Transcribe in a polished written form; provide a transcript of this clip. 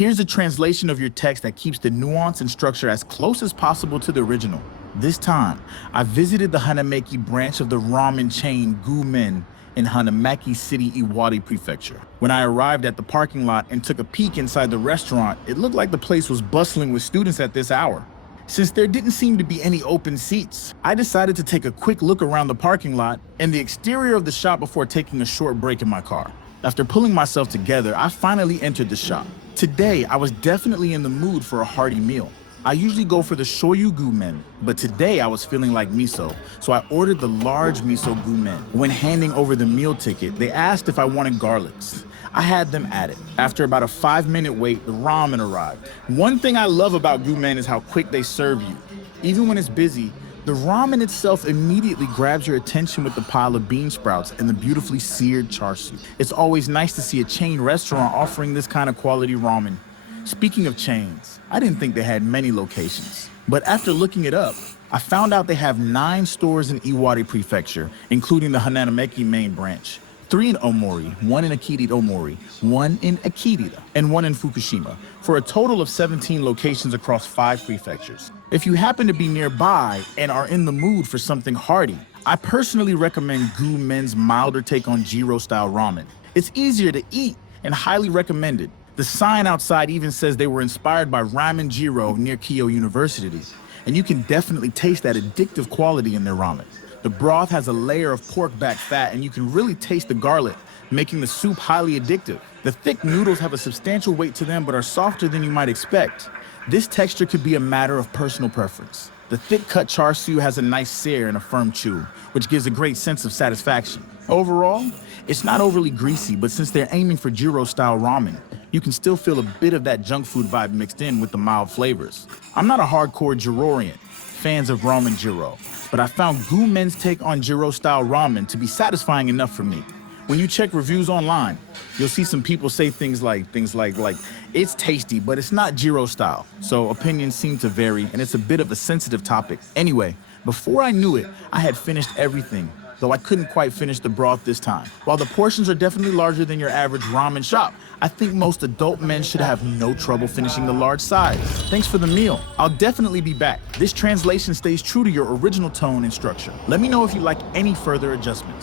Here's a translation of your text that keeps the nuance and structure as close as possible to the original. This time, I visited the Hanamaki branch of the ramen chain Gomen in Hanamaki City, Iwate Prefecture. When I arrived at the parking lot and took a peek inside the restaurant, it looked like the place was bustling with students at this hour. Since there didn't seem to be any open seats, I decided to take a quick look around the parking lot and the exterior of the shop before taking a short break in my car. After pulling myself together, I finally entered the shop. Today, I was definitely in the mood for a hearty meal. I usually go for the shoyu gomen, but today I was feeling like miso, so I ordered the large miso gomen. When handing over the meal ticket, they asked if I wanted garlics. I had them added. After about a 5-minute wait, the ramen arrived. One thing I love about gomen is how quick they serve you. Even when it's busy, the ramen itself immediately grabs your attention with the pile of bean sprouts and the beautifully seared char siu. It's always nice to see a chain restaurant offering this kind of quality ramen. Speaking of chains, I didn't think they had many locations. But after looking it up, I found out they have 9 stores in Iwate Prefecture, including the Hanamaki main branch. 3 in Omori, 1 in Omori, 1 in Akirita, and 1 in Fukushima, for a total of 17 locations across 5 prefectures. If you happen to be nearby and are in the mood for something hearty, I personally recommend Gomen's milder take on Jiro-style ramen. It's easier to eat and highly recommended. The sign outside even says they were inspired by Ramen Jiro near Keio University, and you can definitely taste that addictive quality in their ramen. The broth has a layer of pork back fat, and you can really taste the garlic, making the soup highly addictive. The thick noodles have a substantial weight to them, but are softer than you might expect. This texture could be a matter of personal preference. The thick-cut char siu has a nice sear and a firm chew, which gives a great sense of satisfaction. Overall, it's not overly greasy, but since they're aiming for Jiro-style ramen, you can still feel a bit of that junk food vibe mixed in with the mild flavors. I'm not a hardcore Jirorian, fans of ramen Jiro, but I found Gomen's take on Jiro-style ramen to be satisfying enough for me. When you check reviews online, you'll see some people say things like, it's tasty, but it's not Jiro style. So opinions seem to vary, and it's a bit of a sensitive topic. Anyway, before I knew it, I had finished everything, though I couldn't quite finish the broth this time. While the portions are definitely larger than your average ramen shop, I think most adult men should have no trouble finishing the large size. Thanks for the meal. I'll definitely be back. This translation stays true to your original tone and structure. Let me know if you like any further adjustments.